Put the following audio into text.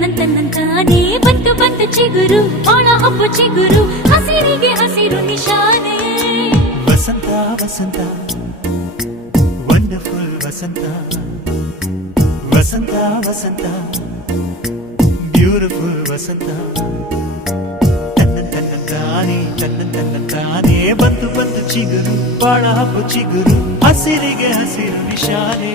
ತನ್ನಂತಾನೇ ಬಂತು ಬಂತು ಚಿಗುರು ಒಳ ಹಬ್ಬ ಚಿಗುರು ಹಸಿರಿಗೆ ಹಸಿರು ನಿಶಾನೆ ವಸಂತ ವಸಂತ ವಂಡರ್ಫುಲ್ ವಸಂತ ವಸಂತ ವಸಂತ ಬ್ಯೂಟಿಫುಲ್ ವಸಂತ ತನ್ನಂತಾನೇ ಬಂತು ಬಂತು ಚಿಗುರು ಬಾಳ ಹಬ್ಬ ಚಿಗುರು ಹಸಿರಿಗೆ ಹಸಿರು ನಿಶಾನೆ